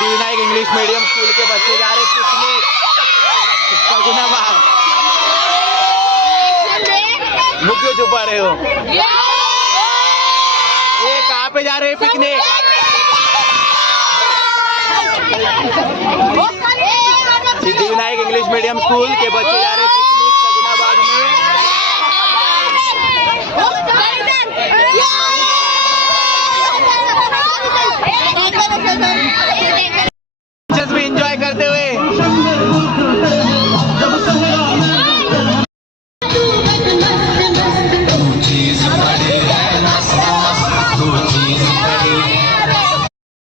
Siddhivinayak English medium school के बच्चे जा रहे पिकनिक सगुना बाग। मुझ क्यों छुपा रहे हो? ये कहाँ पे जा रहे हैं picnic? Siddhivinayak English medium school के बच्चे जा रहे हैं पिकनिक सगुना बाग में। भी एंजॉय करते हुए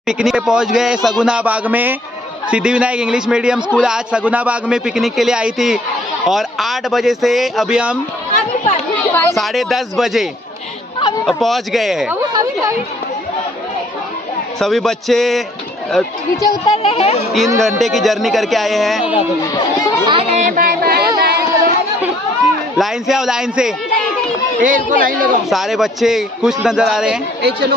पिकनिक पे पहुंच गए सगुना बाग में। सिद्धिविनायक इंग्लिश मीडियम स्कूल आज सगुना बाग में पिकनिक के लिए आई थी और 8 बजे से अभी हम 10:30 बजे पहुंच गए हैं। सभी बच्चे नीचे उतर रहे हैं। 3 घंटे की जर्नी करके आए हैं। लाइन से आओ, लाइन से। लाइन लगाओ। सारे बच्चे खुश नजर आ रहे हैं। चलो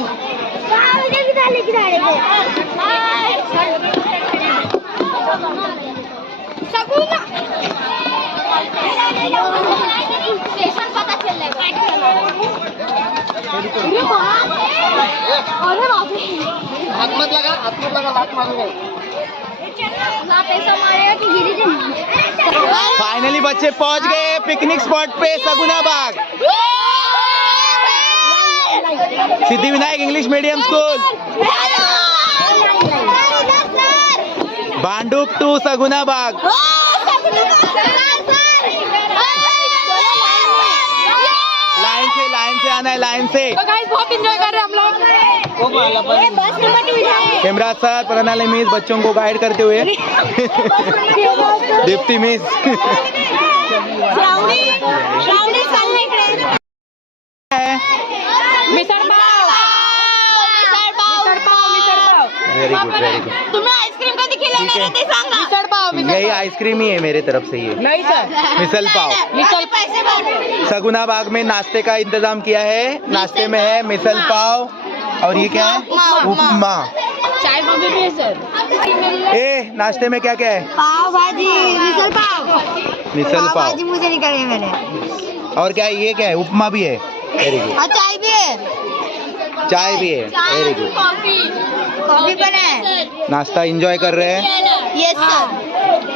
हाथ मत लगा, लात मारूंगा। फाइनली बच्चे पहुंच गए पिकनिक स्पॉट पे Saguna Baug. Siddhivinayak English medium school Bhandup to Saguna Baug. Line से आना है, लाइन से। तो गाइस बहुत एंजॉय कर रहे हैं हम लोग। कैमरा सर, प्रणाली मिस बच्चों को गाइड करते हुए। Deepti miss. Very good, very good. तुम्हें आइसक्रीम कधी खिलावणार आहे ते सांगा। मिसळ पाव, यही आइसक्रीम ही है मेरे तरफ से। ये नहीं सर, मिसल पाव। मिसल पैसे भर। सगुना बाग में नाश्ते का इंतजाम किया है। नाश्ते में है मिसल पाव और ये क्या है? उपमा। चाय कॉफी भी है सर। ए नाश्ते में क्या क्या है? पाव भाजी, मिसल पाव। मिसल पाव भाजी मुझे नहीं करे मैंने। और क्या है? ये क्या है? उपमा भी है। Very good. और चाय भी है। चाय भी है। Very good. कॉफी पण है। नाश्ता एंजॉय कर रहे हैं। Yes sir.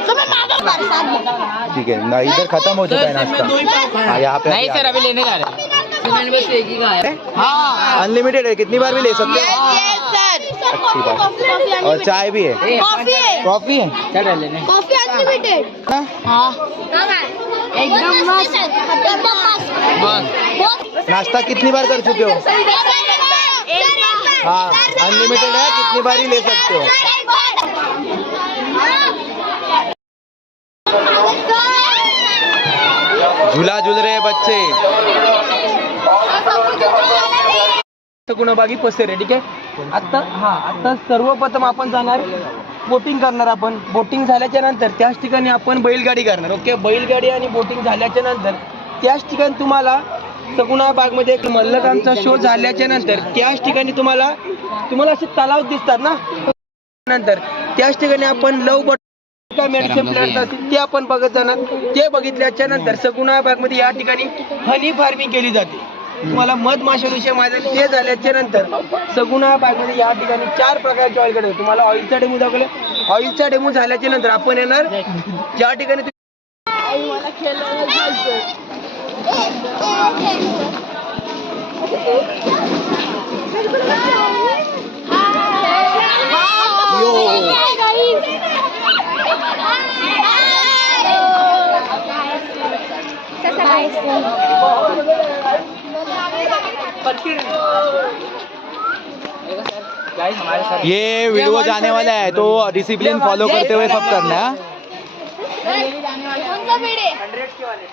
तुम्हें मांगो साथ में। ठीक है ना, इधर खत्म हो चुका है नाश्ता। हाँ यहाँ पे नहीं सर, अभी लेने जा रहे हैं। मैंने बस एक ही कहा है। हाँ, अनलिमिटेड है, कितनी बार भी ले सकते हो। अच्छी बात। और चाय भी है। कॉफी है। कॉफी है। क्या डाल लेने? Coffee unlimited. हाँ? एकदम मस्त। बस नाश्ता कितनी बार कर चुके हो? हाँ, अनलिमिटेड है, कितनी बार ही ले सकते हो। झूला झूल रहे बच्चे। सगुणाबागी पसरे, ठीक आहे। आता सर्वप्रथम आपण जाणार बोटिंग करणार। आपण बोटिंग झाल्याच्या नंतर त्याच ठिकाणी आपण बैलगाडी करणार। ओके, बैलगाडी आणि बोटिंग झाल्याच्या नंतर त्याच ठिकाणी तुम्हाला सगुना बाग मध्ये एक मल्लखांबचा शो झाल्याच्या नंतर त्याच ठिकाणी तुम्हाला असे तलाव दिसतात ना, नंतर त्याच ठिकाणी आपण लव बट मेडिसिन प्लांट्स असतील ते आपण बघत जाणार। ते बघितल्याच्या नंतर सगुना बाग मध्ये या ठिकाणी हनी फार्मिंग केली जाते। तुम्हाला मधमाशाविषयी माहिती ते झाल्याच्या नंतर सगुना बाग मध्ये या ठिकाणी 4 प्रकारचे ऑइल कडे तुम्हाला ऑइलचा डेमो दाखवले। ऑइलचा डेमो झाल्याच्या नंतर आपण येणार ज्या ठिकाणी ये वीडियो जाने वाला है तो डिसिप्लिन फॉलो करते हुए सब करना है। कौन सा वीडियो? 100 के वाले।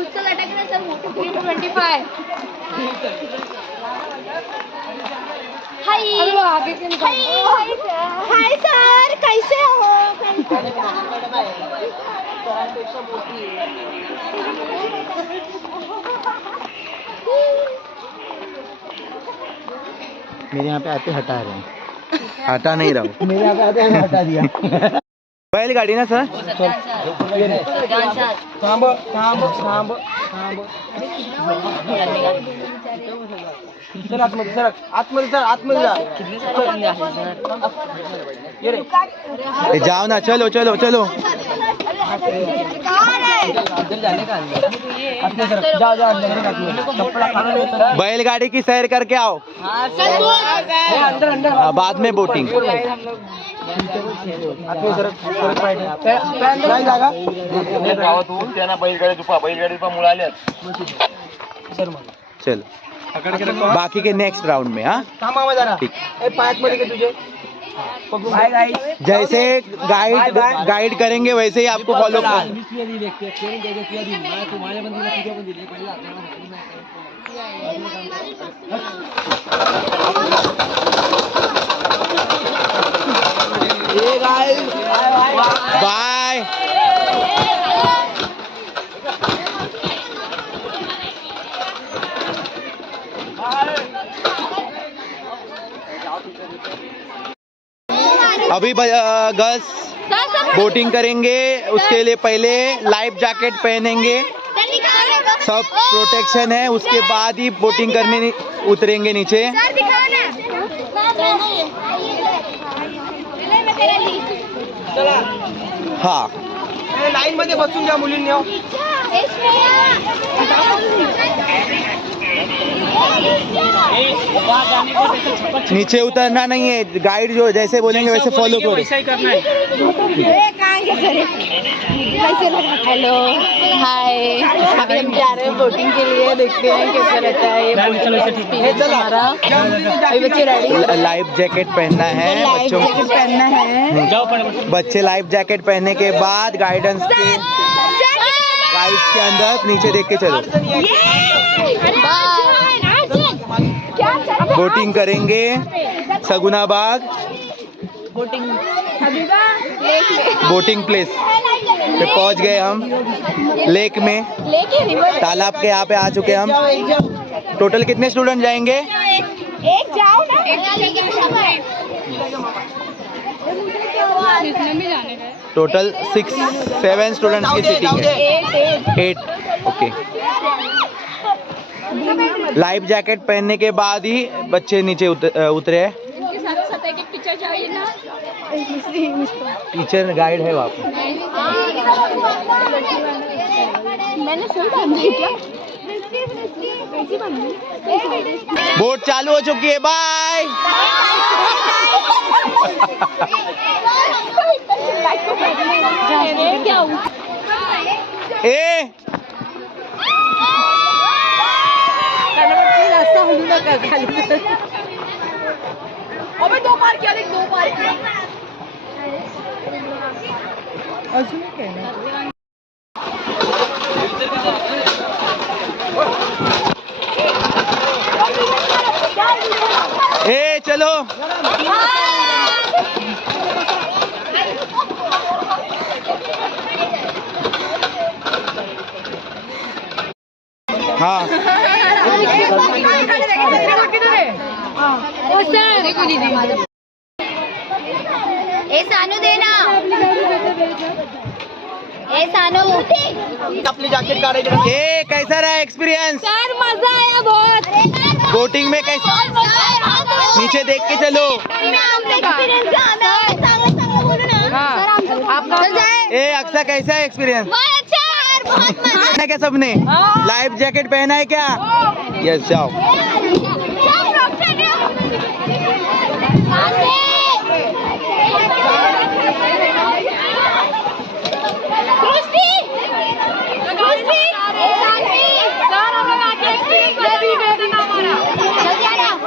उसको लटकना सर, 325। हाय हाय सर, कैसे हो? मेरे यहाँ पे आते हटा रहे हैं। हटा नहीं रहा हूँ। मेरे यहाँ पे हटा दिया। बैलगाड़ी ना सर? थांब थांब थांब थांब चल आतमध्ये सर आतमध्ये सर आतमध्ये जा ये रे ए, जाओ ना, चलो चलो चलो। अंदर जाने का अंदर सर जाओ जाओ अंदर कपड़ा खाना नहीं होता बैलगाड़ी की सैर करके आओ। अंदर अंदर बाद में बोटिंग। आतमध्ये सर नाही जागा गावातून त्यांना बैलगाडी मुळे आल्यात सर मग चलो बाकी के नेक्स्ट राउंड में। हाँ थांबा जरा ठीक। ए पायात मध्ये का तुझे बाय गाइस जैसे गाइड करेंगे वैसे ही आपको फॉलो कर। बाय। अभी गर्ल्स बोटिंग करेंगे, उसके लिए पहले लाइफ जैकेट पहनेंगे, सब प्रोटेक्शन है, उसके बाद ही बोटिंग करने उतरेंगे नीचे। हाँ लाईन मध्ये बसून घ्या मुलींनी हो. नीचे उतरना नहीं है, गाइड जो जैसे बोलेंगे वैसे फॉलो करो। हेलो हाय, अभी हम जा रहे हैं बोटिंग के लिए, देखते हैं कैसा रहता है ये बोटिंग हमारा। अभी बच्चे रेडी, लाइफ जैकेट पहनना है बच्चों को, पहनना है। बच्चे लाइफ जैकेट पहनने के बाद गाइडेंस के अंदर नीचे देख के चलो। बोटिंग करेंगे सगुना बाग बोटिंग प्लेस पे पहुंच गए हम, लेक में, तालाब के यहाँ पे आ चुके हम। टोटल कितने स्टूडेंट जाएंगे? एक जाओ ना, टोटल 6-7 स्टूडेंट्स की सीटिंग है, 8। ओके, लाइफ जैकेट पहनने के बाद ही बच्चे नीचे उतरे हैं। टीचर गाइड है वहाँ पे। मैंने सही बांधा है क्या? बोट चालू हो चुकी है, बाय। क्या ए रास्ता हलू नका खाली. अबे 2 पार किया, 2 पार किया. अजून काय ना. ए चलो, हाँ ए सानू देना, ए सानू अपनी जैकेट काढायची. ए कैसा रहा एक्सपीरियंस? सर मजा आया बहुत. बोटिंग में कैसा? नीचे देख के चलो. ए अक्सा कैसा है एक्सपीरियंस? है क्या सबने लाइफ जैकेट पहना है क्या? यस जाओ.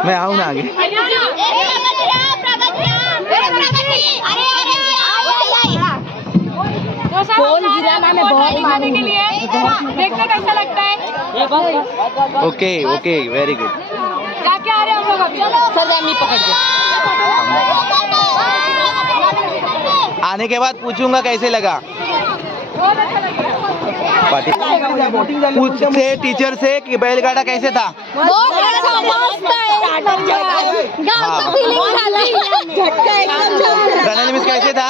मैं आऊँ ना आगे. फोन गिरा ना, मैं बहुत मारने के लिए. देखने कैसा लगता है? Okay okay, very good. जाके आ रहे हम लोग अभी. सर मैं पकड़ के आने के बाद पूछूंगा कैसे लगा. पाटी बोटिंग झाली पूछते टीचर से कि बैलगाड़ा कैसे था प्रणाली मिस कैसे था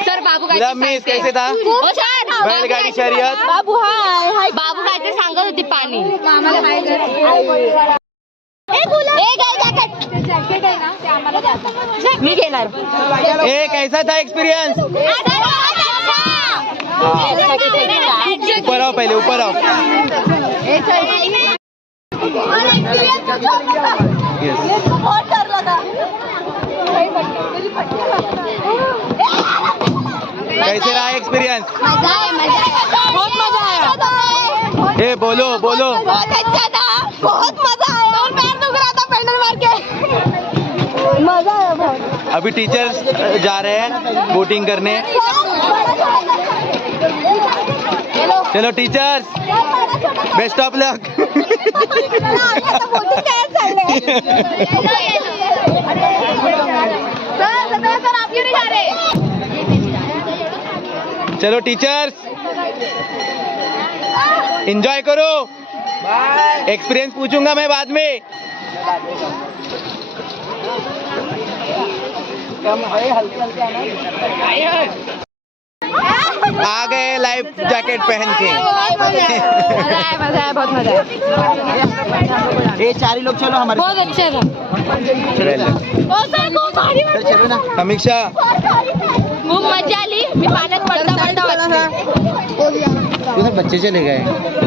सर बाबू गुलाब मिस कैसे था बैलगाडी शर्यत बाबू हाय बाबू काय ते सांगत होती पाणी आम्हाला काय मी घेणार ए कैसा था एक्सपीरियंस ऊपर आओ पहले ऊपर आओ यस कैसे रहा एक्सपीरियंस बहुत मजा आया ए बोलो बोलो बहुत अच्छा था बहुत मजा आया और पैर दुख रहा था पैडल मार के मजा आया बहुत अभी टीचर्स जा रहे हैं बोटिंग करने चलो teachers best of luck sir आप क्यों नहीं जा रहे चलो टीचर्स एंजॉय करो एक्सपीरियंस पूछूंगा मैं बाद में आ गए लाइफ जैकेट पहन के मजा है बहुत मजा है ये चार ही लोग चलो हमारे बहुत अच्छे था समीक्षा खूप मजा आली मी पाण्यात पडता उधर बच्चे चले गए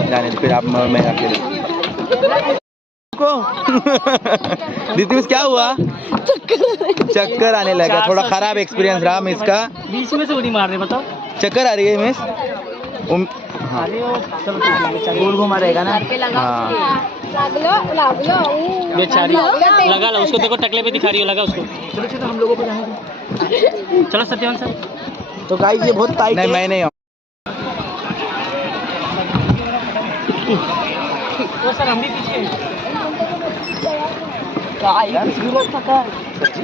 जाने दो, फिर आप मैं अकेले को दीदी मिस क्या हुआ चक्कर आने लगा थोड़ा खराब एक्सपीरियंस रहा मिस का बीच में से उड़ी मार रहे बताओ चक्कर आ रही है मिस हाँ गोल घुमा रहेगा ना हाँ बेचारी लगा लो उसको देखो टकले पे दिखा रही हो लगा उसको चलो चलो हम लोगों को जाने दो चलो सत्यवान सर तो गाइस ये बहुत टाइट नहीं मैं नहीं वो सर हम भी पीछे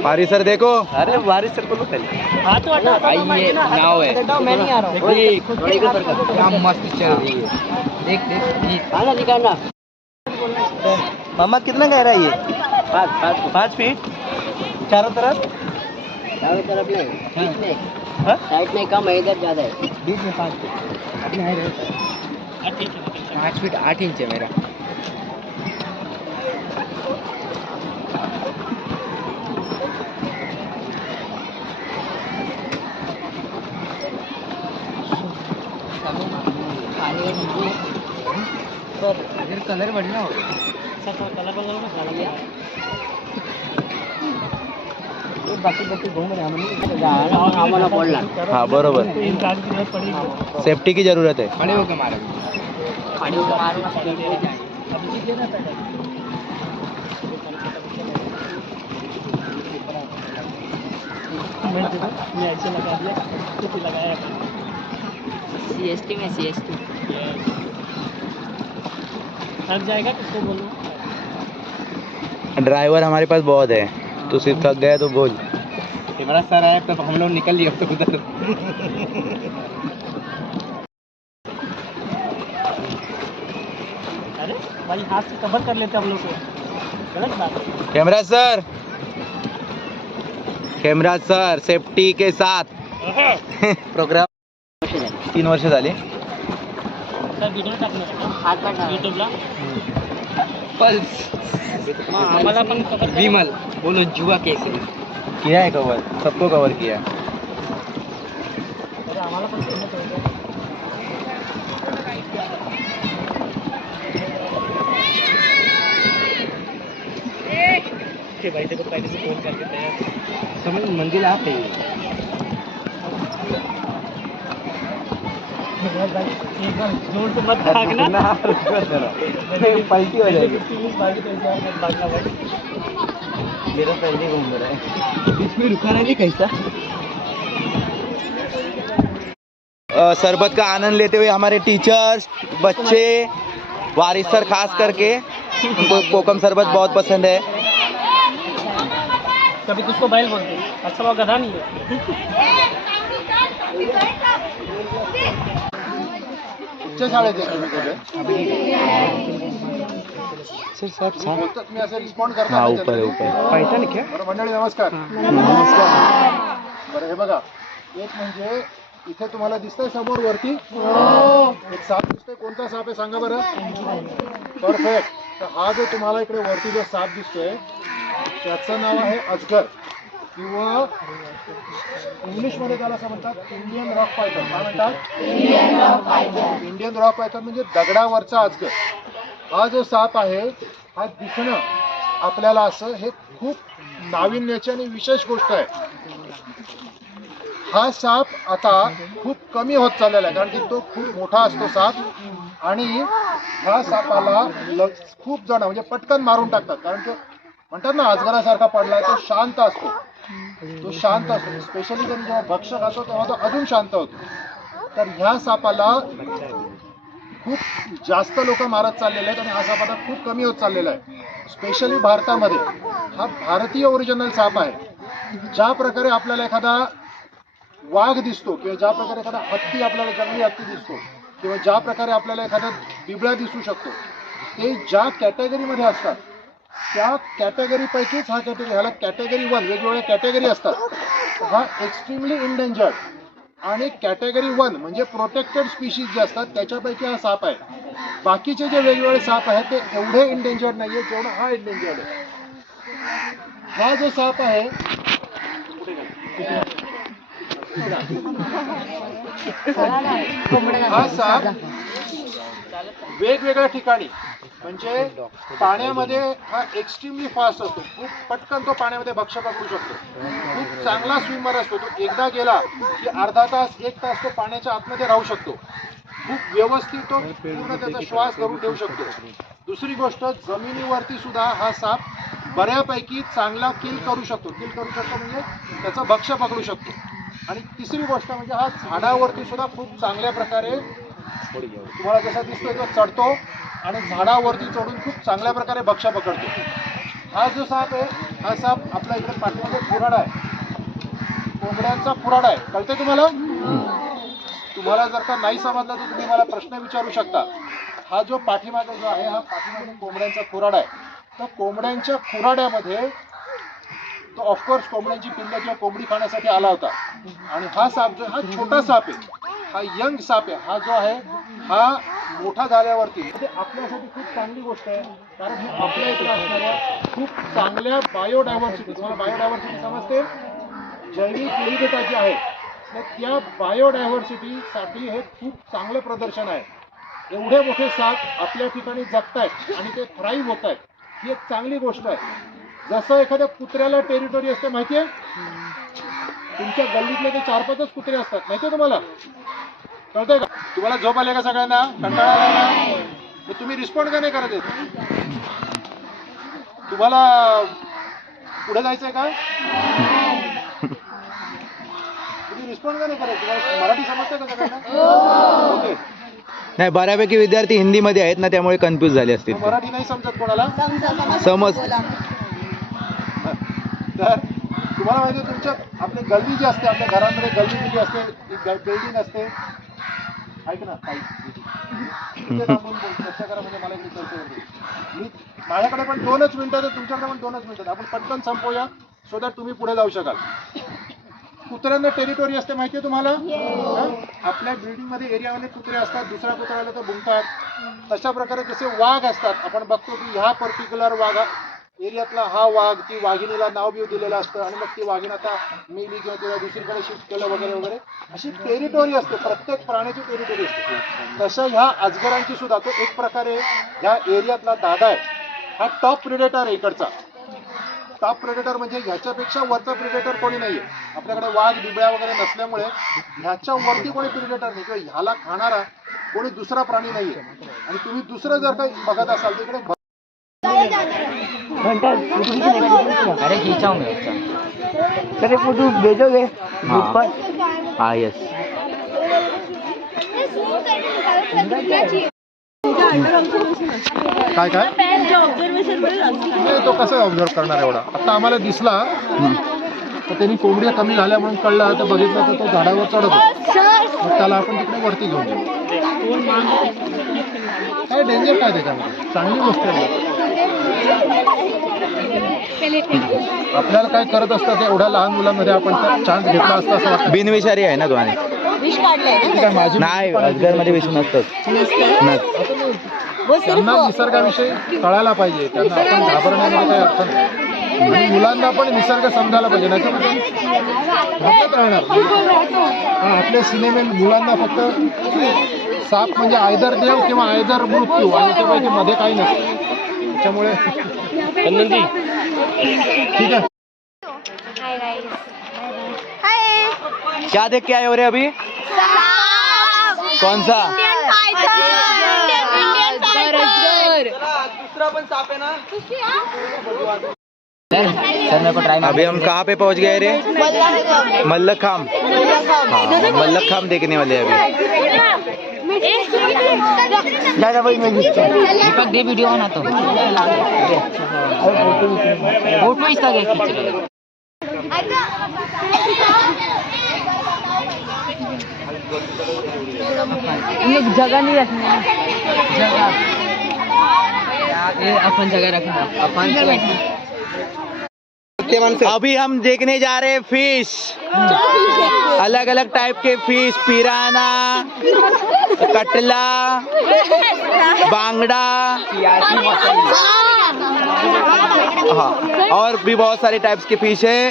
बारिश सर देखो अरे बारिश सर को लो पहले हाँ तो आइए नाव है मैं नहीं आ रहा हूँ क्या मस्त चल रही है देख देख आना निकालना मामा कितना गहरा है ये 5 फीट चारों तरफ नहीं साइड में कम है इधर ज्यादा है बीच में 5 फीट अपने हाइट है 5 फीट 8 इंच है मेरा कलर बढ़िया हो कलर बाकी बच्चे घूम रहे आम्हाला बोलला हाँ बरोबर सेफ्टी की जरूरत है खड़े होकर मारो मैं ऐसे लगा दिया किसी लगाया CST में CST थक जाएगा किसको बोलो ड्राइवर हमारे पास बहुत है तो सिर्फ थक गया तो बोल कैमरा सर आया तो हम लोग निकल लिए अब तो उधर अरे भाई हाथ से कवर कर लेते हम लोग को गलत बात है कैमरा सर सेफ्टी के साथ प्रोग्राम 3 वर्ष झाली सर व्हिडिओ टाकणार यूट्यूबला पल्स आम्हाला पण कवर विमल बोलो जुआ कैसे किया है कवर सबको कवर किया है आम्हाला पण के भाई देखो पहले से फोन करके तैयार समझ मंजिल आप है जोर से मत भागना पलटी हो जाएगी मेरा पहले घूम रहा है बीच में रुका नहीं कैसा शरबत का आनंद लेते हुए हमारे टीचर्स बच्चे वारिस सर खास करके उनको कोकम शरबत बहुत पसंद है कभी किसको बैल बोलते हैं अच्छा वो गधा नहीं है कुठच्या शाळेत आहे तुम्ही कुठे? बोलतात मी असं रिस्पॉन्ड करणार नाही जनरली. बरं मंडळी नमस्कार. बरं हे बघा, एक म्हणजे इथे तुम्हाला दिसतंय समोर वरती एक साप दिसतोय. कोणता साप आहे सांगा बरं? परफेक्ट. तर हा जो तुम्हाला इकडे वरती जो साप दिसतोय त्याचं नाव आहे अजगर, किंवा इंग्लिशमध्ये त्याला असं म्हणतात इंडियन रॉक पायथन. काय म्हणतात? इंडियन रॉक पायथन म्हणजे दगडावरचा अजगर. हा जो साप आहे हा दिसणं आपल्याला असं हे खूप नाविन्याची आणि विशेष गोष्ट आहे. हा साप आता खूप कमी होत चाललेला आहे, कारण की तो खूप मोठा असतो साप, आणि ह्या सापाला खूप जण म्हणजे पटकन मारून टाकतात, कारण तो म्हणतात ना अजगरासारखा पडलाय. तो शांत असतो, तो शांत असतो. स्पेशली जेव्हा भक्ष खातो तेव्हा तो अजून शांत होतो. तर ह्या सापाला खूप जास्त लोक मारत चाललेले आहेत आणि हा साप आता खूप कमी होत चाललेला आहे. स्पेशली भारतामध्ये हा भारतीय ओरिजिनल साप आहे. ज्या प्रकारे आपल्याला एखादा वाघ दिसतो, किंवा ज्या प्रकारे एखादा हत्ती आपल्याला जंगली हत्ती दिसतो, किंवा ज्या प्रकारे आपल्याला एखादा बिबळा दिसू शकतो, ते ज्या कॅटेगरीमध्ये असतात त्या कॅटेगरीपैकीच हा कॅटेगरी, ह्याला कॅटेगरी 1 वेगवेगळ्या कॅटेगरी असतात. हा एक्स्ट्रीमली इंडेंजर्ड आणि कॅटेगरी 1 म्हणजे प्रोटेक्टेड स्पीशीज जे असतात त्याच्यापैकी हा साप आहे. बाकीचे जे वेगवेगळे साप आहेत ते एवढे इंडेंजर्ड नाहीये जेवढा हा इंडेंजर्ड आहे. हा जो साप आहे हा साप वेगवेगळ्या ठिकाणी म्हणजे पाण्यामध्ये हा एक्स्ट्रीमली फास्ट असतो. खूप पटकन तो पाण्यामध्ये भक्ष्य पकडू शकतो. खूप चांगला स्विमर असतो. तो एकदा गेला की अर्धा तास 1 तास तो पाण्याच्या आतमध्ये राहू शकतो. खूप व्यवस्थित तो पूर्ण त्याचा श्वास धरून ठेवू शकतो. दुसरी गोष्ट, जमिनीवरती सुद्धा हा साप बऱ्यापैकी चांगला किल करू शकतो. किल करू शकतो म्हणजे त्याचं भक्ष्य पकडू शकतो. आणि तिसरी गोष्ट म्हणजे हा झाडावरती सुद्धा खूप चांगल्या प्रकारे तुम्हाला जसा दिसतोय तो चढतो आणि झाडावरती चढून खूप चांगल्या प्रकारे भक्ष्य पकडतो. हा जो साप आहे हा साप आपल्या इकडे पाठीमागे खुराडा आहे, कोंबड्यांचा खुराडा आहे. कळते तुम्हाला? तुम्हाला जर का नाही समजलं तर तुम्ही मला प्रश्न विचारू शकता. हा जो पाठीमागे जो आहे हा पाठीमागे कोंबड्यांचा खुराडा आहे. तर कोंबड्यांच्या खुराड्यामध्ये तो ऑफकोर्स कोंबड्यांची पिल्लं किंवा कोंबडी खाण्यासाठी आला होता. आणि हा साप जो हा छोटा साप आहे, हा यंग साप आहे. हा जो आहे हा मोठा झाल्यावरती म्हणजे आपल्यासाठी खूप चांगली गोष्ट आहे, कारण ही आपल्या इकडे असणाऱ्या खूप चांगल्या बायोडायव्हर्सिटी, तुम्हाला बायोडायव्हर्सिटी समजते, जैविक विविधता जी आहे तर त्या बायोडायव्हर्सिटीसाठी हे खूप चांगलं प्रदर्शन आहे. एवढे मोठे साप आपल्या ठिकाणी जगतायत आणि ते थ्राईव्ह होत आहेत, ही एक चांगली गोष्ट आहे. जसं एखाद्या कुत्र्याला टेरिटोरी असते माहितीये, तुमच्या गल्लीतले ते 4-5च कुत्रे असतात, माहितीये तुम्हाला? कळतंय का? तुम्हाला झोप आले का सगळ्यांना? कंटाळा आला ना? मग तुम्ही रिस्पॉन्ड का नाही करत येत? तुम्हाला पुढे जायचंय का? तुम्ही रिस्पॉन्ड का नाही करत? तुम्हाला मराठी समजतंय का सगळ्यांना? ओके. नाही, बऱ्यापैकी विद्यार्थी हिंदीमध्ये आहेत ना, त्यामुळे कन्फ्यूज झाले असतील. मराठी नाही समजत कोणाला? समज. तर तुम्हाला माहिती आहे तुमच्या आपली गल्ली जी असते, आपल्या घरामध्ये गल्ली जी असते, बिल्डिंग असते, ऐक ना काही चर्चा करा म्हणजे मला इथे चर्चा होते. मी माझ्याकडे पण 2च मिनिटं तर तुमच्याकडे पण 2च मिनिटं, आपण पटकन संपवूया सो दॅट तुम्ही पुढे जाऊ शकाल. कुत्र्यांना टेरिटोरी असते माहिती आहे तुम्हाला? आपल्या बिल्डिंगमध्ये एरियामध्ये कुत्रे असतात, दुसऱ्या कुत्र्याला तर भुंकतात. तशा प्रकारे जसे वाघ असतात, आपण बघतो की ह्या पर्टिक्युलर वाघा एरियातला हा वाघ, ती वाघिणीला नाव बिव दिलेलं असतं आणि मग ती वाघीण आता मेली किंवा तिला दुसरीकडे शिफ्ट केलं वगैरे वगैरे, अशी टेरिटोरी असते. प्रत्येक प्राण्याची टेरिटोरी असते. तशा ह्या अजगरांची सुद्धा तो एक प्रकारे ह्या एरियातला दादा आहे. हा टॉप प्रिडेटर आहे इकडचा. टॉप प्रेडेटर म्हणजे ह्याच्यापेक्षा वरचा प्रेडेटर कोणी नाहीये. आपल्याकडे वाघ बिबळ्या वगैरे नसल्यामुळे ह्याच्या वरती कोणी प्रेडेटर नाही, किंवा ह्याला खाणारा कोणी दुसरा प्राणी नाहीये. आणि तुम्ही दुसरं जर काही बघत असाल तिकडे अरे खींचाऊंगा अरे फोटो भेजोगे ग्रुप पर? हाँ यस. काय काय नाही, तो कसं ऑब्झर्व करणार एवढा? आता आम्हाला दिसला तर त्यांनी कोंबड्या कमी झाल्या म्हणून कळलं, तर बघितलं तर तो झाडावर चढत होता. मग त्याला आपण तिकडे वरती घेऊन गेलो. काय डेंजर काय त्याच्यामध्ये, चांगली गोष्ट आहे. आपल्याला काय करत असतं ते एवढ्या लहान मुलांमध्ये आपण चान्स घेतला असता असं वाटतं. बिनविषारी आहे ना तो आणि विष काढलंय काय माझी नाही अजगर मध्ये विष नसतंच. त्यांना निसर्गाविषयी कळायला पाहिजे, त्यांना आपण घाबरण्यामध्ये काही अर्थ नाही. आणि मुलांना पण निसर्ग समजायला पाहिजे, नाही तर भटकत राहणार. आपले सिनेमे मुलांना फक्त साप म्हणजे आयदर देव किंवा आयदर मृत्यू आणि त्यापैकी मध्ये काही नसतं. त्याच्यामुळे ठीक है. क्या देख के आए हो रे अभी? कौन सा? दूसरा पण साप आहे ना. अभी हम कहाँ पे पहुँच गए रे? मल्लखाम. हाँ, मल्लखाम देखने वाले हैं अभी. दीपक दे वीडियो बना तो फोटो इसका क्या खींच रहे हो? जगह नहीं रखना, जगह ये अपन जगह रखना, अपन अभी हम देखने जा रहे हैं फिश. अलग अलग टाइप के फिश, पिराना, कटला, बांगड़ा, हाँ और भी बहुत सारे टाइप्स के फिश है.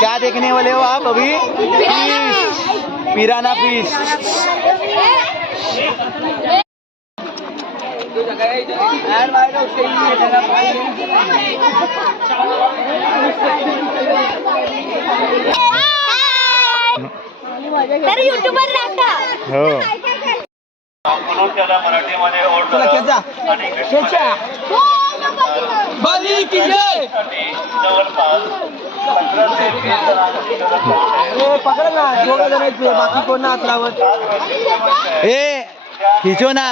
क्या देखने वाले हो आप अभी? Fish, पिराना fish. तर युट्यूबर राहता हो. त्याला मराठीमध्ये तुला खेचा खेचा बाली की जय. जवळपास 15 ते 20 जणांना पकड ना, दोघं जणांचे बाकी कोण हात लावत. ए खींचो ना.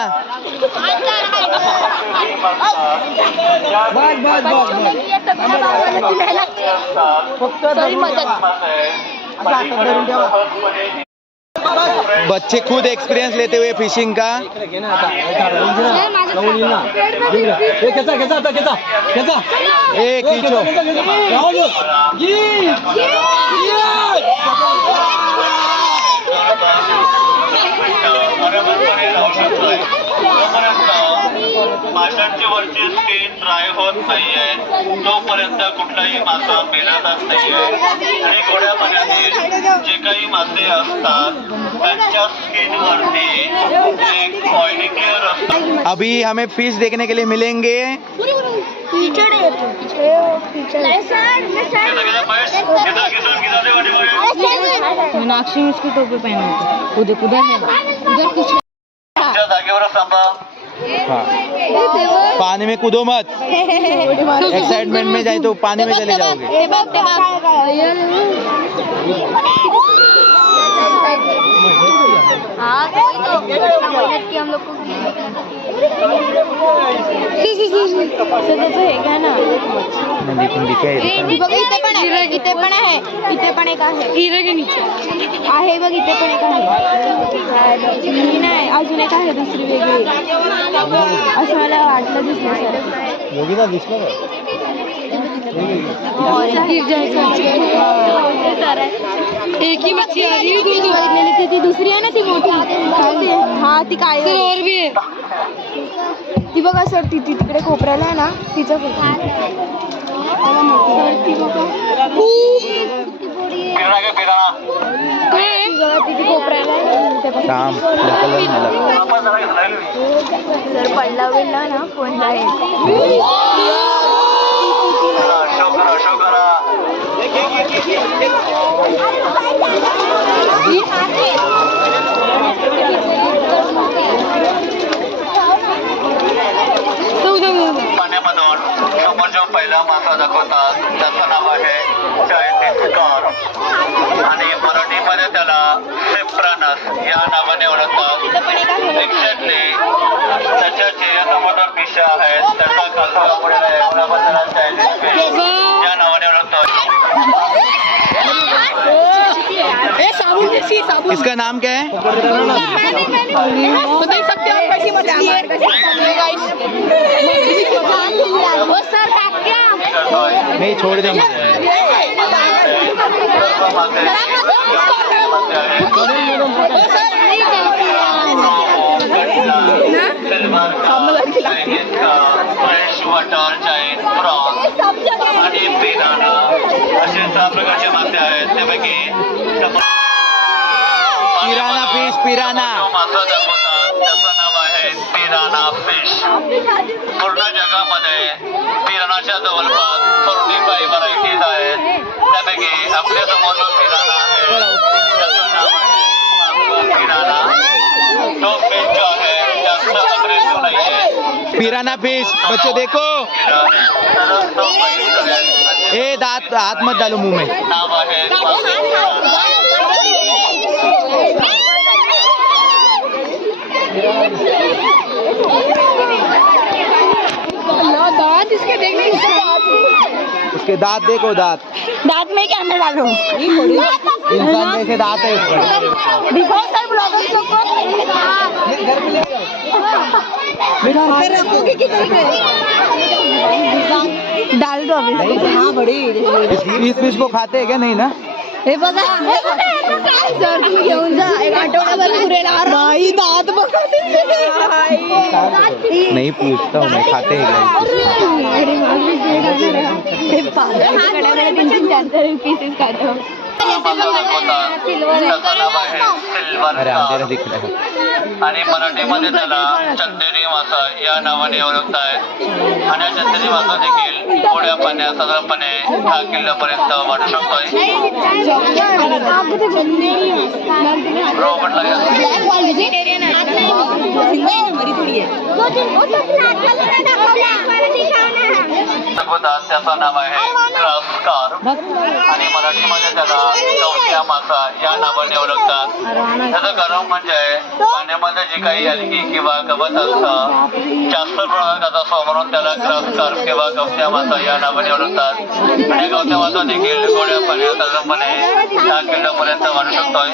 बस बस बस फक्त धरून ठेवा. असं हातात धरून ठेवा. बच्चे खुद एक्सपीरियंस लेते हुए फिशिंग का. घे ना आता. जाऊन येईल ना. हे खेचा खेचा आता खेचा खेचा. ए खींचो. माशांची वरची स्किन ड्राय होत नाहीये तोपर्यंत कुठलाही मासा मेलाच नाहीये. आणि गोड्या पाण्यातील जे काही मासे असतात त्यांच्या स्किन वरती एक ऑइली क्लिअर असतात. अभी हमें फिश देखने के लिए मिलेंगे. मीनाक्षी ने उसकी टोपी पहना है. उधर उधर है, उधर कुछ तुमच्या जागेवर थांबा. हाँ. पानी में कूदो मत. एक्साइटमेंट में जाए तो पानी में चले जाओगे. हाँ कोई तो मेहनत की हम लोग को ना. बघ इथे पण आहे, इथे पण आहे, इथे पण एक आहे. आहे बघ इथे पण एक आहे. ही नाही अजून एक आहे दुसरी वेगळी. असं मला वाटलं दिसल्यासारखं. एक ही मच्छी आ रही है. ती दुसरी आहे ना ती मोठी. हा ती काय ती बघा सर ती तिकडे कोपऱ्याला आहे ना तिचं तिथे कोपऱ्याला काम जर पडला बिडला ना फोन जाईल. पाण्यामधून समोर जो पहिला मासा दाखवतात त्याचं नाव आहे चायनीज कार्प आणि मराठीमध्ये त्याला सेप्रानस या नावाने ओळखतात. एक्झॅक्टली त्याच्या जे टोमॅटो पिशा आहेत त्याचा या नावाने ओळखतो. इसका नाम क्या है? नहीं छोड़ दे मुझे. फ्रेश वॉटर जाईन प्रॉन्स आणि पिराना असे 6 प्रकारचे मासे आहेत. त्यापैकी पिराना फिश, पिराना. मासा दाखवतात त्याचं नाव आहे पिराना फिश. पूर्ण जगामध्ये पिरानाच्या जवळपास 45 व्हरायटीज आहेत. त्यापैकी आपल्या समोर जो पिराना आहे त्याचं नाव आहे पिराना. तो फिश जो आहे जास्त अग्रेसिव्ह नाही आहे. पिराना फिश. बच्चों देखो. ए दांत हाथ मत डालो मुंह में. नाव आहे दांत इसके देखने उसके दांत देखो, दांत दांत में क्या अंदर डालो इंसान जैसे दांत है उसके. दिखाओ सर ब्लॉगर सबको घर पे रखोगे किधर पे डाल दो अभी. हाँ बड़ी इस फिश को खाते हैं क्या? नहीं ना. हे बघा सर तुम्ही घेऊन जा. एक आठवडाभर पुरेल बाई दात बघा नहीं पूछता हूँ मैं, खाते हैं पीसेस खातो. त्याचं नाम आहे सिल्वर अरे अंधेरा कार्प. दिख रहा है. आणि मराठीमध्ये त्याला चंदेरी मासा या नावाने ओळखतायत. आणि हा चंदेरी मासा देखील थोड्या पाण्यात साधारणपणे 10 किलोपर्यंत वाढू शकतोय. रोबोटला त्याचं नाव आहे ग्रास कार्प. आणि मराठीमध्ये त्याला गवटिया मासा या नावाने ओळखतात. त्याचं कारण म्हणजे पाण्यामध्ये जी काही अलगी किंवा गवत असतं जास्त प्रमाणात असतो म्हणून त्याला ग्रास कार्प किंवा गवटिया मासा या नावाने ओळखतात. आणि गवटिया मासा देखील गोड्या पाण्यात साधारणपणे 10 किलोपर्यंत वाढू शकतोय.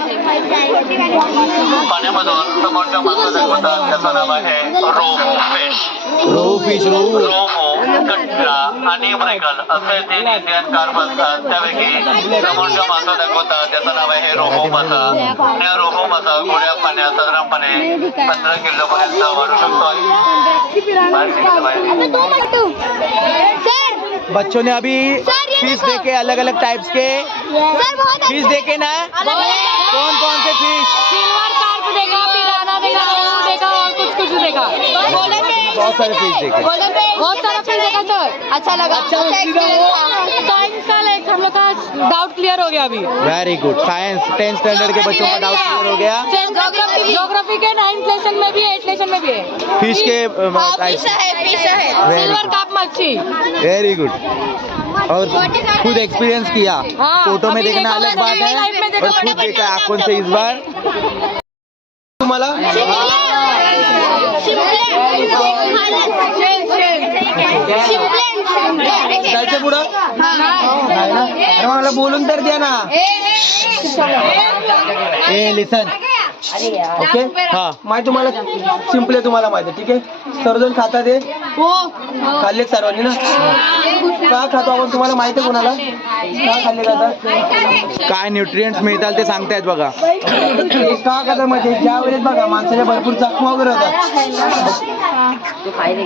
पाण्यामधून समोरच्या मासा दाखवतात त्याचं नाव आहे रोहू फिश. रोहू फिश. रोहू. रोहू, कटला आणि मृगल असे 3 इंडियन कार्प असतात. त्यापैकी समोरच्या मासा दाखवतात त्याचं नाव आहे रोहू मासा. आणि रोहू मासा गोड्या पाण्यात साधारणपणे 15 किलोपर्यंत वाढू शकतोय. बच्चों ने अभी फिश देखे, अलग अलग टाइप्स के फिश देखे ना. कौन कौन से फिश? सिल्वर कार्प देखा, पिराना देखा, रोहू देखा और कुछ देखा. बहुत सारे फिश देखे. बहुत सारा फिश देखा सर. अच्छा लगा. साइंस का लाइक हम लोग का डाउट क्लियर हो गया अभी. Very good. Science 10th standard के बच्चों का डाउट क्लियर हो गया. ज्योग्राफी के 9th लेसन में भी है, 8th लेसन में भी है. फिश के सिल्वर कार्प मच्छी. Very good. और खुद एक्सपीरियंस किया. हाँ, फोटो में अभी देखना देखा अलग मैंने, बात रियल लाइफ में है देखा, और खुद बड़े देखा आंखों से इस बार. तुम्हाला जायचं पुढं. अरे मला बोलून तर द्या ना. ए लिसन. ओके. हाँ. माहिती तुम्हाला सिम्पल आहे, तुम्हाला माहिती आहे. ठीक आहे. सर्वजण खातात हे खाल्लेत सर्वांनी ना. का खातो आपण तुम्हाला माहिती आहे कोणाला का खाल्ले जातात? काय न्यूट्रिएंट्स मिळतात ते सांगतायत बघा. का खाता म्हणजे ज्या वेळेस बघा माणसाच्या भरपूर जखमा वगैरे होतात.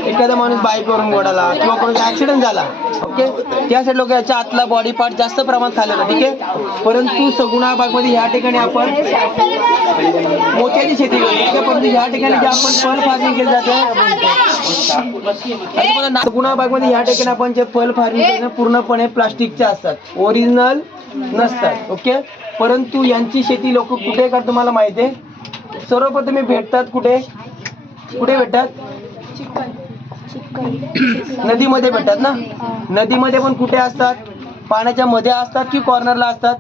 एखादा माणूस बाईकवरून गोडाला किंवा कोणाचा ऍक्सिडेंट झाला. ओके. त्यासाठी लोक याच्या आतला बॉडी पार्ट जास्त प्रमाणात खाल्ला. ठीक आहे. परंतु सगुणा बागमध्ये ह्या ठिकाणी आपण मोत्याची शेती करतो. ठीक आहे. परंतु ह्या ठिकाणी जे आपण फळ फार्मिंग केलं जातं सगुणा बागमध्ये ह्या ठिकाणी आपण जे फळ फार्मिंग केलं पूर्णपणे प्लास्टिकचे असतात, ओरिजिनल नसतात. ओके. परंतु यांची शेती लोक कुठे करतात मला माहिती आहे. सर्वप्रथम हे भेटतात कुठे कुठे भेटतात? नदीमध्ये भेटतात ना. नदीमध्ये पण कुठे असतात? पाण्याच्या मध्ये असतात की कॉर्नरला असतात?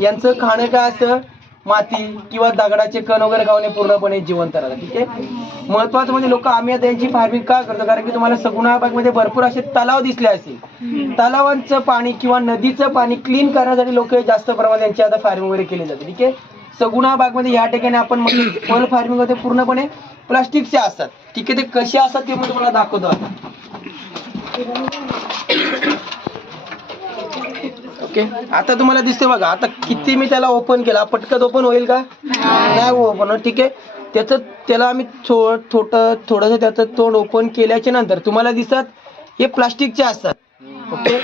यांचं खाणं काय असतं? माती किंवा दगडाचे कण वगैरे खाऊन हे पूर्णपणे जिवंत राहतात. ठीक आहे. महत्वाचं म्हणजे लोक आम्ही आता यांची फार्मिंग का करतो, कारण की तुम्हाला सगुणा बागमध्ये भरपूर असे तलाव दिसले असतील. तलावांचं पाणी किंवा नदीचं पाणी क्लीन करण्यासाठी लोक जास्त प्रमाणात यांची आता फार्मिंग वगैरे केली जाते. ठीक आहे. सगुणा बागमध्ये या ठिकाणी आपण फळ फार्मिंग होते पूर्णपणे प्लास्टिकचे असतात. ठीक आहे. ते कसे असतात ते मी तुम्हाला दाखवतो आता. ओके. आता तुम्हाला दिसते बघा, आता किती मी त्याला ओपन केला, पटकन ओपन होईल का? नाही ओपन. ठीक आहे. त्याला आम्ही थोडंसं त्याचं तोंड ओपन केल्याच्या नंतर तुम्हाला दिसतात हे प्लास्टिकचे असतात. ओके.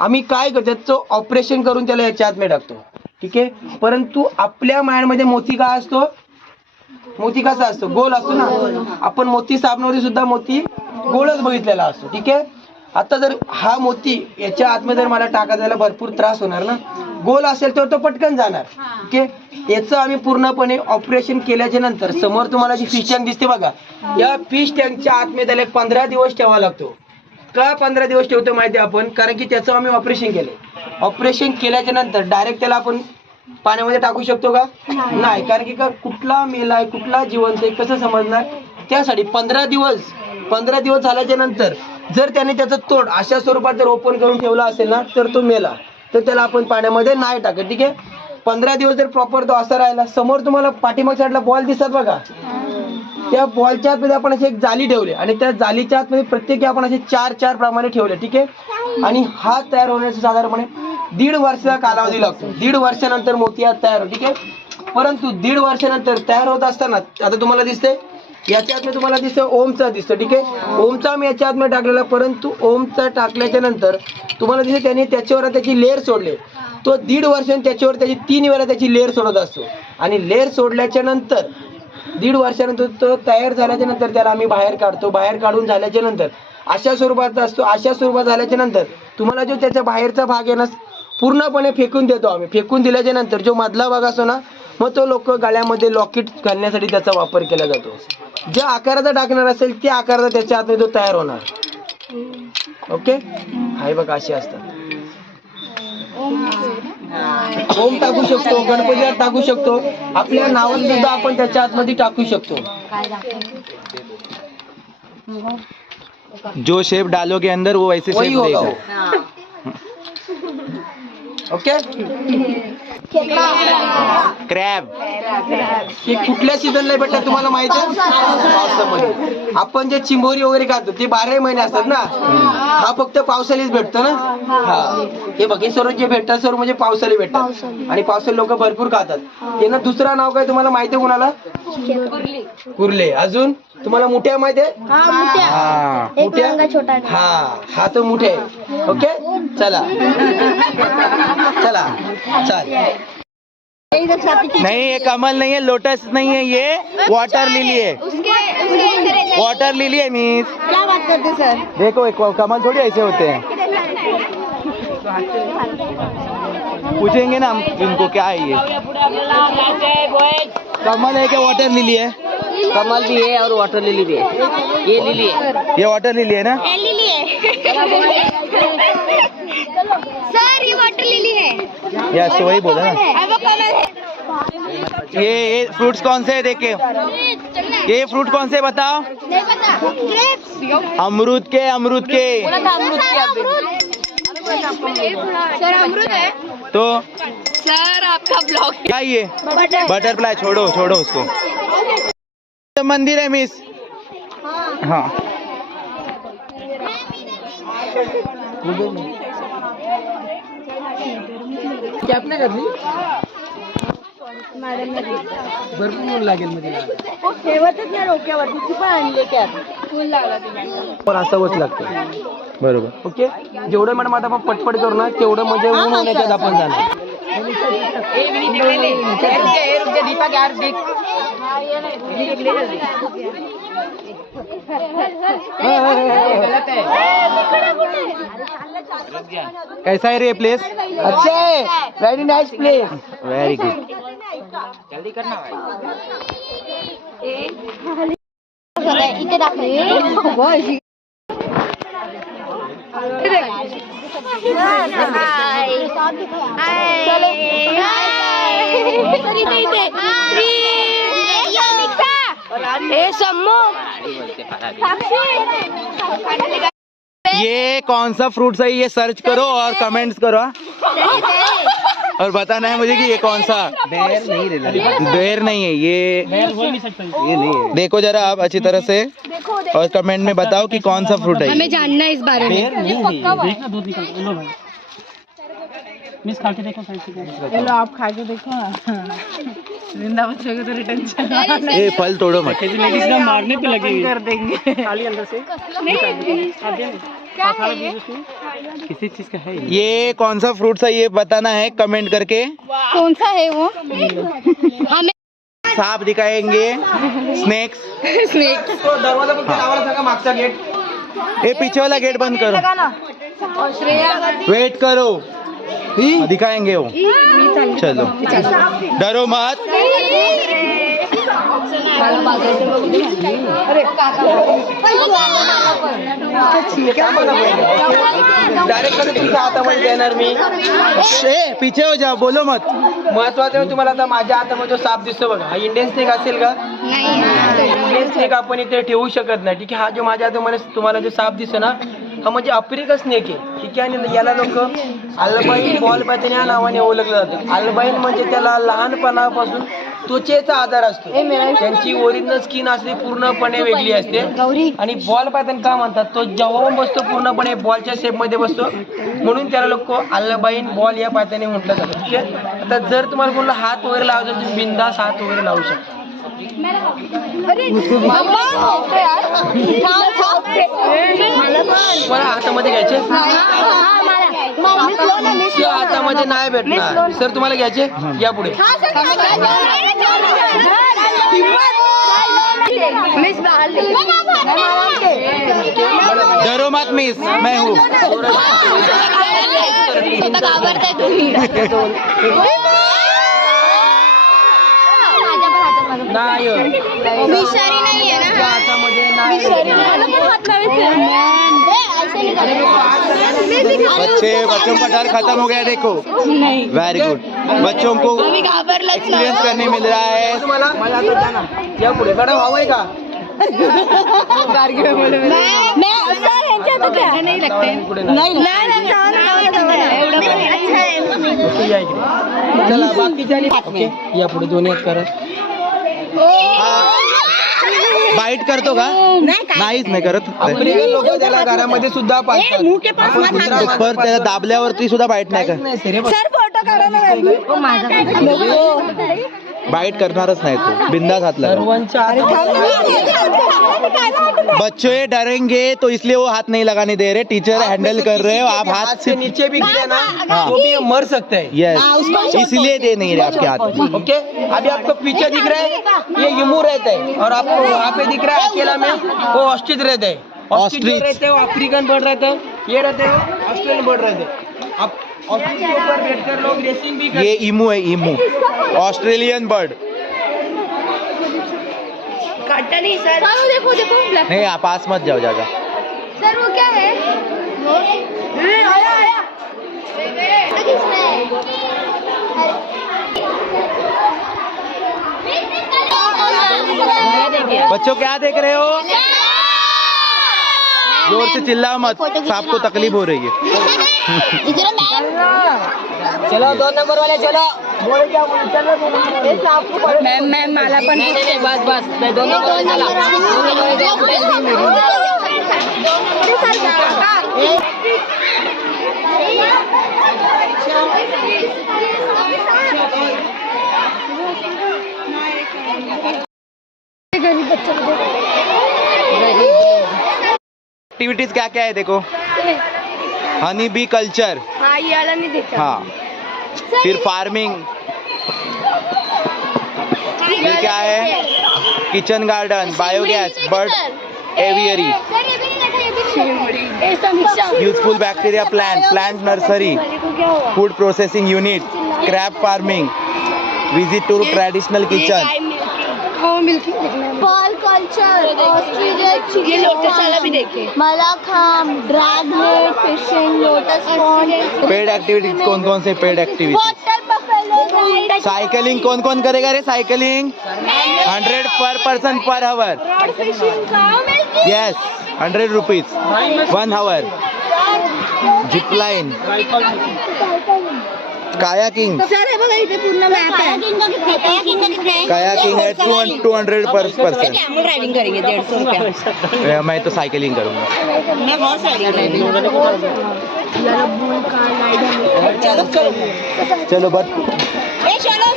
आम्ही काय करतो, त्याचं ऑपरेशन करून त्याला याच्या आत टाकतो. ठीक आहे. परंतु आपल्या माइंडमध्ये मोती काय असतो, मोती कसा असतो, गोल असतो ना. आपण मोती साबणामध्ये सुद्धा मोती गोलच बघितलेला असतो. ठीक आहे. आता जर हा मोती याच्या आतमध्ये जर मला टाका जायला भरपूर त्रास होणार ना. गोल असेल तर तो पटकन जाणार. ओके. याचं आम्ही पूर्णपणे ऑपरेशन केल्याच्या नंतर समोर तुम्हाला जी फिश टँक दिसते बघा, या फिश टँकच्या आतमध्ये त्याला 15 दिवस ठेवावा लागतो. का 15 दिवस ठेवतो माहिती आपण, कारण की त्याचं आम्ही ऑपरेशन केलं. ऑपरेशन केल्याच्या नंतर डायरेक्ट त्याला आपण पाण्यामध्ये टाकू शकतो का? नाही. कारण की का कुठला मेलाय कुठला जिवंत आहे कसं समजणार, त्यासाठी 15 दिवस झाल्याच्या नंतर जर त्याने त्याचं तोंड अशा स्वरूपात जर ओपन करून ठेवला असेल ना, तर तो मेला, तर त्याला आपण पाण्यामध्ये नाही टाकत. ठीक आहे. 15 दिवस जर प्रॉपर तो असा राहिला, समोर तुम्हाला पाठीमाग साईडला बॉल दिसतात बघा, त्या बॉलच्या आतमध्ये आपण अशी एक जाली ठेवली आणि त्या जालीच्या आतमध्ये प्रत्येकी आपण असे 4 प्रमाणे ठेवले. ठीक आहे. आणि हा तयार होण्याचा साधारणपणे 1.5 वर्षाचा कालावधी लागतो. 1.5 वर्षानंतर मोती हा तयार होतो. ठीक आहे. परंतु 1.5 वर्षानंतर तयार होत असताना आता तुम्हाला दिसते याच्या आतमध्ये तुम्हाला दिसतं ओमचा दिसतं. ठीक आहे. ओमचा मी याच्या आतमध्ये टाकलेला, परंतु ओमचा टाकल्याच्या नंतर तुम्हाला दिसते त्याने त्याच्यावर त्याची लेअर सोडले. तो 1.5 वर्षांनी त्याच्यावर त्याची 3 वेळा त्याची लेअर सोडत असतो. आणि लेअर सोडल्याच्या नंतर 1.5 वर्षानंतर तो तयार झाल्याच्या नंतर त्याला आम्ही बाहेर काढतो. बाहेर काढून झाल्याच्या नंतर अशा स्वरूपात असतो. अशा स्वरूपात झाल्याच्या नंतर तुम्हाला जो त्याच्या बाहेरचा भाग आहे ना, पूर्णपणे फेकून देतो आम्ही. फेकून दिल्याच्या नंतर जो मधला भाग असतो ना, मग तो लोक गळ्यामध्ये लॉकेट घालण्यासाठी त्याचा वापर केला जातो. ज्या आकाराचा टाकणार असेल त्या आकाराचा त्याच्या आतमध्ये तो तयार होणार. ओके. हाय बघा असे असतात. ओम टाकू शकतो, गणपतीला टाकू शकतो, आपल्या नावाला सुद्धा आपण त्याच्या आतमध्ये टाकू शकतो. जो शेप डालोगे अंदर वो वैसे वही शेप होगा देगा. ओके. क्रॅब हे कुठल्या सीझनला भेटतात तुम्हाला माहिती आहे? पावसामध्ये. आपण जे चिंबोरी वगैरे खातो ते 12 महिने असतात ना, हा फक्त पावसाळीच भेटतो ना. हा हे बघ, हे सर्व जे भेटतात सर्व म्हणजे पावसाळी भेटतात आणि पावसाळी लोक भरपूर खातात. यांना दुसरं नाव काय तुम्हाला माहिती आहे कोणाला? कुर्ले. अजून तुम्हाला मुठ्या माहिती आहे? मुठ्या. हा तर मुठे आहे. ओके. चला चल. नहीं, ये कमल नहीं है, लोटस नहीं है, ये वाटर लिली है. वाटर लिली है मीस. क्या बात करते सर? देखो एक कमल थोड़ी ऐसे होते हैं. पूछेंगे ना हम इनको क्या है ये, कमल है क्या वाटर लिली है? कमल भी है और वाटर लिली भी है. ये लिली है. ये वाटर लिली है ना. लिली है सर, ये वाटर लिली है. यस वही बोला ना. वो कमल है. ये फ्रूट्स कौन से है देखे, ये फ्रूट कौन से बताओ? नहीं पता. ग्रेप्स. अमरूद के. सर अमरूद है. तो सर आपका ब्लॉग क्या ये बटरफ्लाई, छोड़ो उसको. तो मंदिर है मिस. हाँ कॅप नाही घातली, भरपूर ऊन लागेल मध्ये. ठेवतच नाही डोक्यावरती पण आणले कॅप. फुल लागला पण असं होत लागतं. बरोबर. ओके. जेवढं मॅडम आता आपण पटपट करू ना तेवढं म्हणजे ऊन होण्याच्यात आपण जाणार. कैसा है रे प्लेस? अच्छा है, very nice place. Very good. इथे दाखव. हाय. ये कौन सा फ्रूट है, ये सर्च करो और कमेंट्स करो और बताना है मुझे कि ये कौन सा। बेर नहीं है ये नहीं है। देखो जरा आप अच्छी तरह से और कमेंट में बताओ कि कौन सा फ्रूट है। हमें जानना है इस बारे में। मिस खा के देखो चलो आप खा के देखो ना। जिंदा बच्चों को तो रिटर्न ये फल तोड़ो मत। लेडीज ना मारने पे लगे कर देंगे। खाली अंदर से किसी चीज का है ये कौन सा फ्रूट है ये बताना है कमेंट करके। कौन सा है वो? हमें सांप दिखाएंगे, स्नेक्स। तो दरवाजा फक्त लावायला सांगा मागचा गेट। ये पीछे वाला गेट बंद करो, वेट करो, दिखाएंगे वो। चलो डरो मत। डायरेक्ट कधी तुमच्या हातामध्ये देणार मी। पीछे हो जाओ, बोलो मत। महत्वाचं म्हणजे तुम्हाला आता माझ्या हातामध्ये जो साप दिसतो बघा, हा इंडियन स्नेक असेल का? इंडियन स्नेक आपण इथे ठेवू शकत नाही, ठीक आहे। हा जो माझ्या हातामध्ये तुम्हाला जो साप दिसतो ना, हा म्हणजे आफ्रिकन स्नेक आहे, ठीक आहे। आणि याला लोक अल्बाइन बॉल पायथन या नावाने ओळखलं जातं। अल्बाइन म्हणजे त्याला लहानपणापासून त्वचेचा आजार असतो, त्यांची ओरिजिनल स्किन असली पूर्णपणे वेगळी असते। आणि बॉल पायथन का म्हणतात, तो जेव्हा बसतो पूर्णपणे बॉलच्या शेप मध्ये बसतो, म्हणून त्याला लोक अल्बाइन बॉल या पायथ्याने म्हटलं जातं, ठीक आहे। आता जर तुम्हाला कोणाला हात वगैरे लावायचा तुम्ही बिंदास हात वगैरे लावू शकता। मला हातामध्ये घ्यायचे, हातामध्ये नाही भेटणार सर, तुम्हाला घ्यायचे या पुढे। डरो मत मिस, मैं हूँ। नाही विषारी नाही आहे ना? हातामध्ये नाही। बच्चों का डर खत्म हो गया, देखो। वेरी गुड, बच्चों को एक्सपीरियंस करने मिल रहा है। तुम्हाला मला आता जाना या पुढे मॅडम हवंय का? नहीं लगते चला बाकीच्या या पुढे दोन्ही हात करा। बाईट करतो का? नाहीच नाही करत। आफ्रिकन लोक त्याला घरामध्ये सुद्धा पाळतात, पर त्याला दाबल्यावरती सुद्धा बाईट नाही कर, बाईट करणारच नाही तो, बिंदास हात लगा। बच्चों ये डरेंगे तो इसलिए वो हाथ नहीं लगाने दे रहे, टीचर हैंडल कर रहे हो। आप हाथ से नीचे भी गिरे ना तो भी मर सकता है। यस, इसलिए दे नहीं रहे आपके हाथ। ओके, अभी आपको पीछे दिख रहा है ये इमू रहता है, और आपको वहाँ पे दिख रहा है अकेला में वो ऑस्ट्रिच रहता है। ऑस्ट्रिच रहते हो अफ्रीकन बर्ड रहता है, ये रहते हो ऑस्ट्रेलियन बर्ड रहते हैं। आप ऑस्ट्रिच के ऊपर बैठकर लोग रेसिंग भी ये इमू है, इमू ऑस्ट्रेलियन बर्ड। नहीं सर, देखो देखो नहीं आप पास मत जाओ ज्यादा। सर वो क्या है? आया आया। बच्चों क्या देख रहे हो? जोर से चिल्लाओ मत, सांप को तकलीफ हो रही है। चलो 2 नंबर वाले चलो। बोले क्या बोले चलो मैम मला पण बस 2 नंबर एक्टिविटीज क्या क्या है देखो, हनी बी कल्चर, हाँ ये वाला नहीं देखा। हाँ, फिर फार्मिंग, ये क्या है, kitchen garden, biogas, bird aviary, useful bacteria plant, plant nursery, food processing unit, crop farming, visit to traditional kitchen, ball culture, ये लोटस वाला भी देखिए। Mallakhamb, drag net, fishing, lotus pond, paid activities कौन कौन से paid activities? Water buffalo ride, cycling कौन कौन करेगा रे cycling? 100 per person per hour. Yes, 100 rupees. 1 hour. Zip line. Kayaking. Sir हे बघा इथे पूर्ण मॅप आहे. Kayaking है 200 per person. कैमल राइडिंग करेंगे 150 रुपया मैं तो साइकिलिंग करूंगा. मैं बहुत राइडिंग करेंगे चलो चलो चलो बस. चलो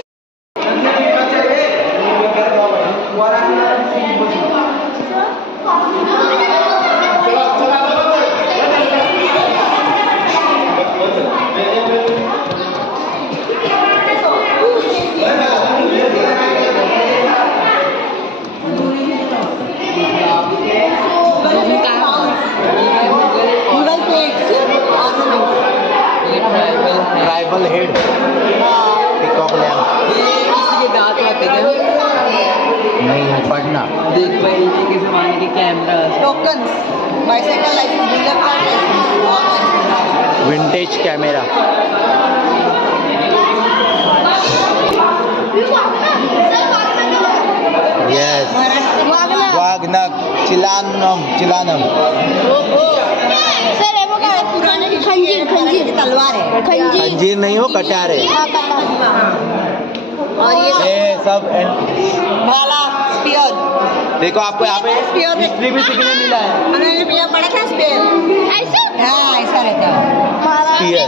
ट्राइबल हेड. Peacock lamp. नहीं है पढ़ना. देख पहले के जमाने के camera token bicycle licence builder vintage camera. Yes. वागनक. चिलानम. सर हे बघा पुराने खंजीर तलवार है खंजीर अंजीर नहीं हो कटार है. हा, कटार. और ये ये सब भाला स्पीयर देखो आपको यहाँ पे हिस्ट्री भी सीखने मिला है. हमने ये पढ़ा था स्पीयर ऐसे हाँ ऐसा रहता है Spear.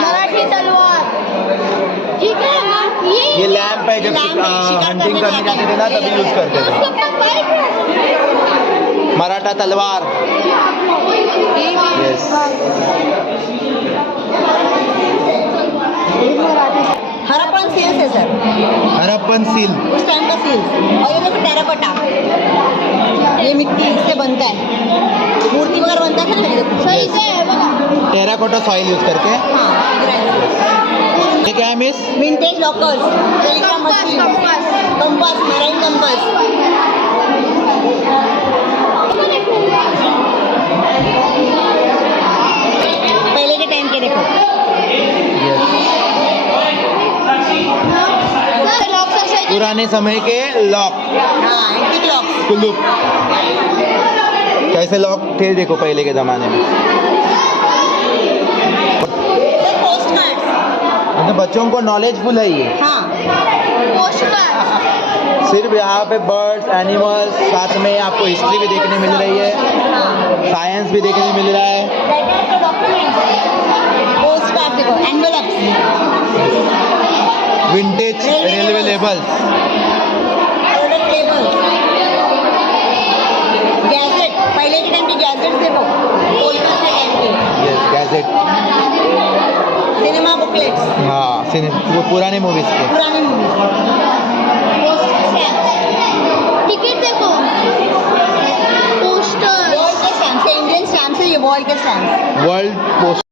मराठी तलवार. ठीक है हाँ, ये लैम्प है जब हंटिंग करने जाते थे ना तभी यूज करते थे. मराठा तलवार. यस. हरप्पन सील्स है सर हरप्पन सील. उस टाइम का सील्स और ये देखो टेराकोटा ये मिट्टी इससे बनता है मूर्ति वगैरह बनता है ना ये देखो सर इथे आहे बघा. टेराकोटा सॉइल यूज करके. हाँ ये क्या है miss? Vintage lockers Telegram machine compass marine compass पहले के टाइम के देखो लॉक्स असायचे. पुराने समय के लॉक. हाँ एंटीक लॉक कुलूप. कैसे लॉक थे देखो पहले के जमाने में. पोस्ट कार्ड मतलब बच्चों को नॉलेजफुल है ये. हाँ पोस्टकार्ड. सिर्फ यहाँ पे बर्ड्स एनिमल्स साथ में आपको हिस्ट्री भी देखने मिल रही है. साइंस भी देखने मिल रहा है. पोस्ट कार्ड देखो envelopes vintage railway labels. Product label gadget पहले के टाइम के गैजेट देखो कोलकाता के टाइम के यस गैजेट. सिनेमा बुकलेट्स हाँ वो पुराने मूवीज के. पुरानी मूवी तिकीट देखो. पोस्टर. वर्ल्ड के स्टैम्प से इंडियन स्टैम्प से ये वर्ल्ड के स्टैम्प वर्ल्ड पोस्ट.